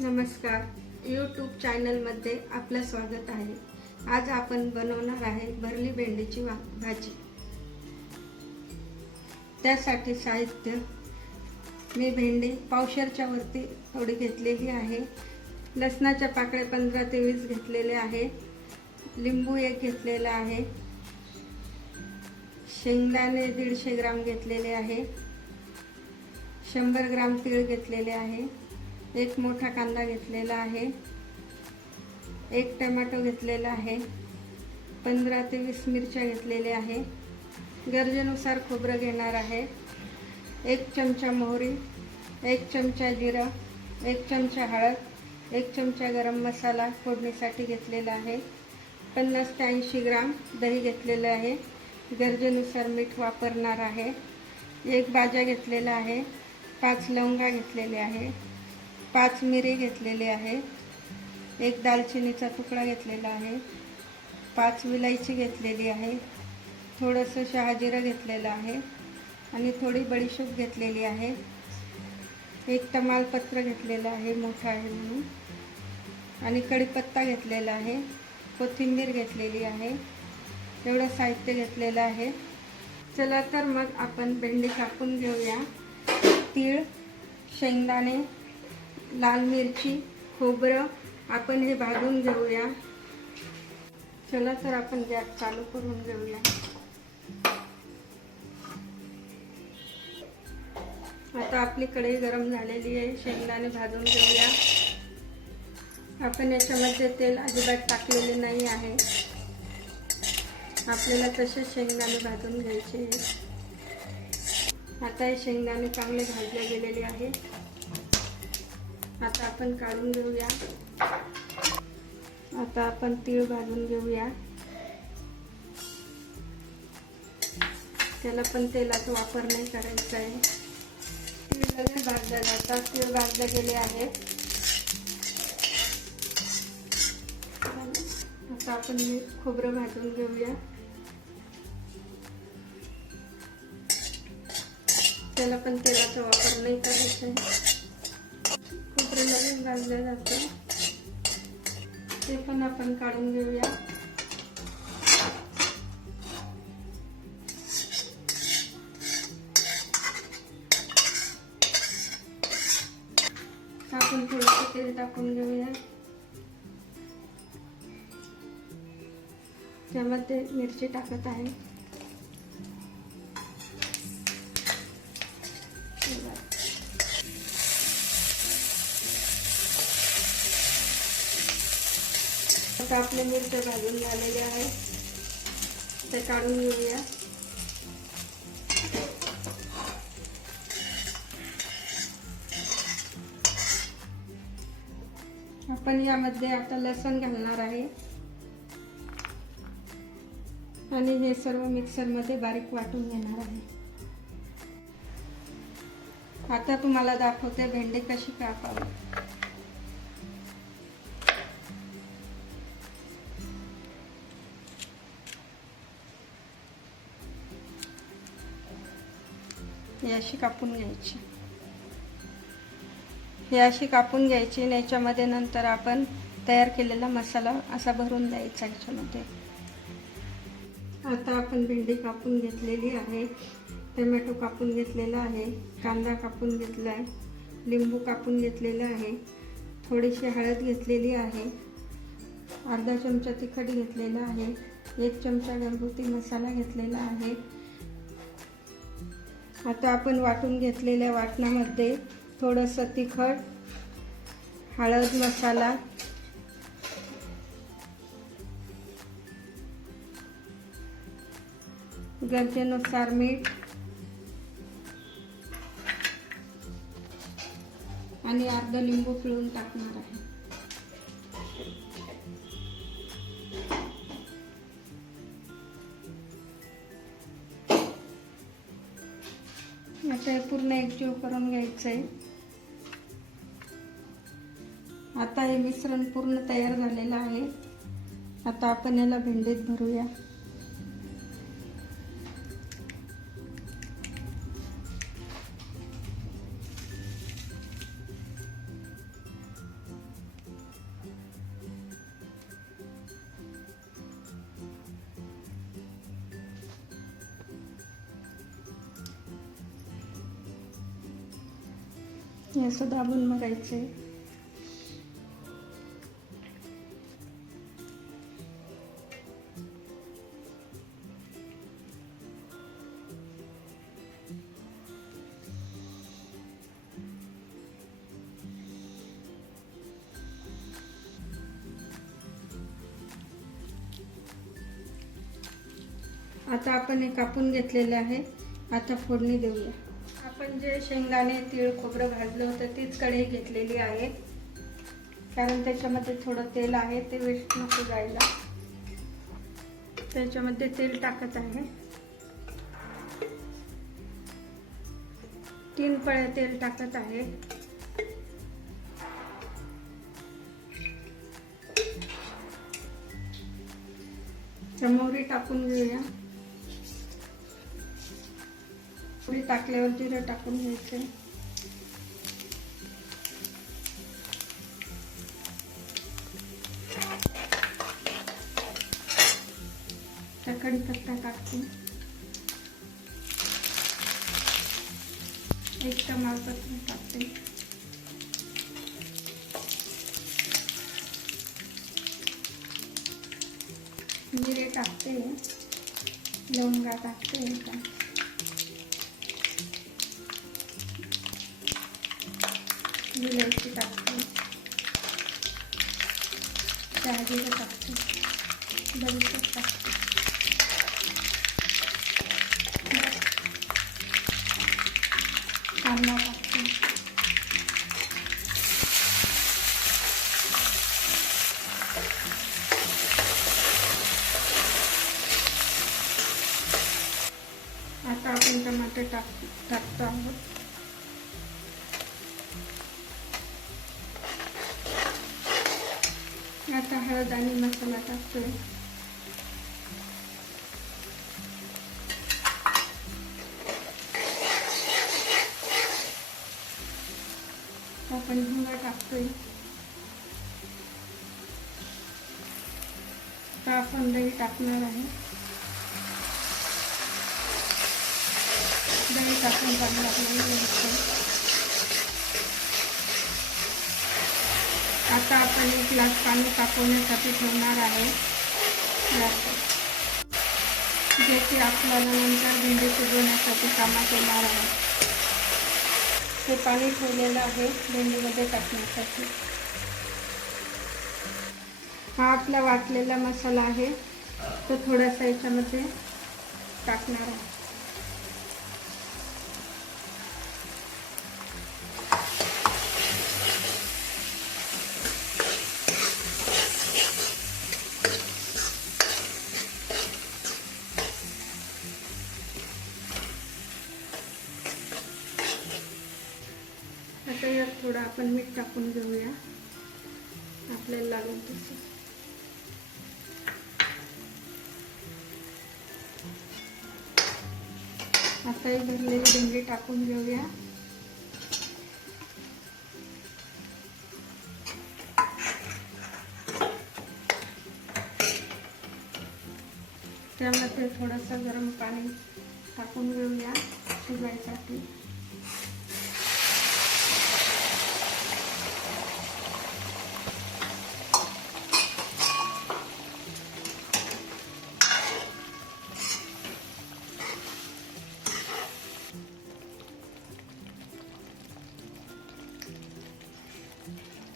नमस्कार, यूट्यूब चॅनलमध्ये आपलं स्वागत आहे। आज आपण बनवणार आहे भरली भेंडीची भाजी। त्यासाठी साहित्य मी भेंडी पावशेरच्या वरती थोडी घेतलेली आहे। लसणाच्या पाकळ्या 15 ते 20 घेतलेले आहे। लिंबू एक घेतलेला आहे। शेंगदाणे 150 ग्राम घेतलेले आहे। 100 ग्राम तीळ घेतलेले आहे। एक मोठा कांदा घेतलेला आहे। एक टोमॅटो घेतलेला आहे। 15 ते 20 मिरच्या घेतलेल्या आहे। गरजेनुसार खोबरं घेणार आहे। 1 चमचा मोहरी, 1 चमचा जिरं, 1 चमचा हळद, 1 चमचा गरम मसाला फोडणीसाठी घेतलेला आहे। 50 ते 80 ग्राम दही घेतलेलं आहे। गरजेनुसार मीठ वापरणार आहे। 1 बाजा घेतलेला आहे। 5 लवंगा घेतलेले आहे। 5 मिरी घेतलेले आहे। 1 दालचिनीचा तुकडा घेतलेला आहे। 5 विलायची घेतलेली आहे। थोडंसं शहाजिरं घेतलेलं आहे आणि थोडी बडीशेप घेतलेली आहे। 1 तमालपत्र घेतलेलं आहे, मोठा आहे म्हणून, आणि कढीपत्ता घेतलेला आहे। कोथिंबीर घेतलेली आहे। एवढं साहित्य घेतलेलं आहे। चला तर मग आपण भेंडी कापून घेऊया। तीळ, शेंगदाणे, लाल मिरची, खोबरं आपण हे भाजून घेऊया। चला तर आपण गॅस चालू करून घेऊया। आता आपली कढई गरम झालेली आहे। शेंगदाणे भाजून घेऊया। आपण याच्यामध्ये तेल अजिबात टाकलेले नाही आहे। आपल्याला तसे शेंगदाणे भाजून घ्यायचे आहे। आता हे शेंगदाणे चांगले भाजले गेलेले आहे। आता आपण काढून घेऊया। आता आपण तीळ भाजून घेऊया। त्याला पण तेलाचा वापर नाही करायचा आहे। तीळ लगेच भाजले जातात। तीळ भाजले गेले आहेत। आता आपण खोबरं भाजून घेऊया। त्याला पण तेलाचा वापर नाही करायचा आहे। खोबरं लगेच भाजलं जातं, ते पण आपण काढून घेऊया। आपण थोडंसं तेल टाकून घेऊया। त्यामध्ये मिरची टाकत आहे। आता आपले मिरच्या भाजून झालेले आहे, ते काढून घेऊया। आपण यामध्ये आता लसूण घालणार आहे आणि हे सर्व मिक्सर मध्ये बारीक वाटून घेणार आहे। आता तुम्हाला दाखवते भेंडी कशी कापावी। हे अशी कापून घ्यायची। हे अशी कापून घ्यायची आणि याच्यामध्ये नंतर आपण तयार केलेला मसाला असा भरून द्यायचा याच्यामध्ये। आता आपण भेंडी कापून घेतलेली आहे। टोमॅटो कापून घेतलेला आहे। कांदा कापून घेतला आहे। लिंबू कापून घेतलेला आहे। थोडीशी हळद घेतलेली आहे। अर्धा चमचा तिखट घेतलेला आहे। 1 चमचा घरगुती मसाला घेतलेला आहे। आता आपण वाटून घेतलेल्या वाटणामध्ये थोडंसं तिखट, हळद, मसाला, गरजेनुसार मीठ आणि अर्धा लिंबू पिळून टाकणार आहे। आता हे पूर्ण एकजीव करून घ्यायचं आहे। आता हे मिश्रण पूर्ण तयार झालेलं आहे। आता आपण याला भेंडीत भरूया। हे असं दाबून बघायचंय. आता आपण हे कापून घेतलेले आहे. आता फोडणी देऊया. आपण जे शेंगदाणे तीळ खोबरं भाजलं होतं तीच कढई घेतलेली आहे, कारण त्याच्यामध्ये थोडं तेल आहे, ते वेस्ट नको जायला. त्याच्यामध्ये तेल टाकत आहे. 3 पळ्या तेल टाकत आहे. मोहरी टाकून घेऊया. मोहरी टाकल्यावर जिरं टाकून घ्यायचं. कढीपत्ता टाकते. 1 तमालपत्र टाकते. जिरे टाकते. लवंगा टाकते. इलायची टाकते. शहाजिरं टाकते. बडीशेप टाकते. कांदा टाकते. आता आपण टमाटर टाकतो आहोत. आता हळद आणि मसाला टाकतोय. आपण हिंग टाकतोय. आता आपण दही टाकणार आहे. दही टाकून चांगलं घ्यायचं. आता आपण 1 ग्लास पाणी तापवण्यासाठी ठेवणार आहे, जे की आपल्याला नंतर भेंडी शिजवण्यासाठी कामात येणार आहे. हे पाणी ठेवलेलं आहे भेंडीमध्ये टाकण्यासाठी. हा आपला वाटलेला मसाला आहे, तो थोडासा याच्यामध्ये टाकणार आहे. आता यात थोडं आपण मीठ टाकून घेऊया, आपल्याला लागेल तसं. आता ही भरलेली भेंडी टाकून घेऊया. त्यामध्ये थोडंसं गरम पाणी टाकून घेऊया शिजायसाठी.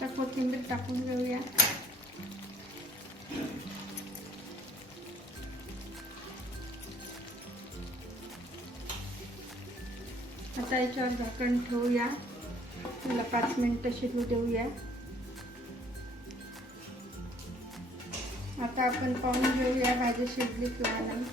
तर कोथिंबीर टाकून घेऊया. आता याच्यावर झाकण ठेवूया. त्याला 5 मिनिटं शिजू देऊया. आता आपण पाहून घेऊया भाजी शिजली किंवा नाही.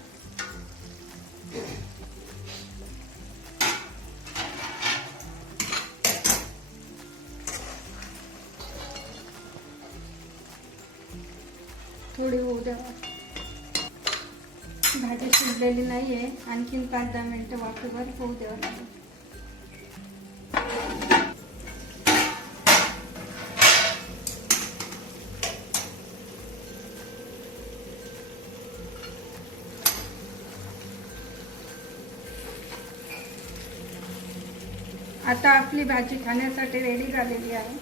थोडी होऊ द्यावा. भाजी शिजलेली नाही आहे, आणखीन 5-10 मिनिटं वाफेवर होऊ द्यावं लागेल. आता आपली भाजी खाण्यासाठी रेडी झालेली आहे.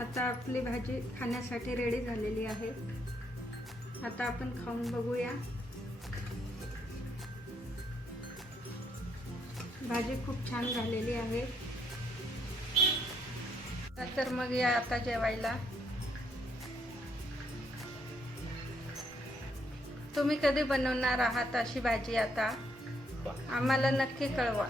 आता आपली भाजी खाण्यासाठी रेडी झालेली आहे. आता आपण खाऊन बघूया. भाजी खूप छान झालेली आहे. तर मग या आता जेवायला. तुम्ही कधी बनवणार आहात अशी भाजी? आता आम्हाला नक्की कळवा.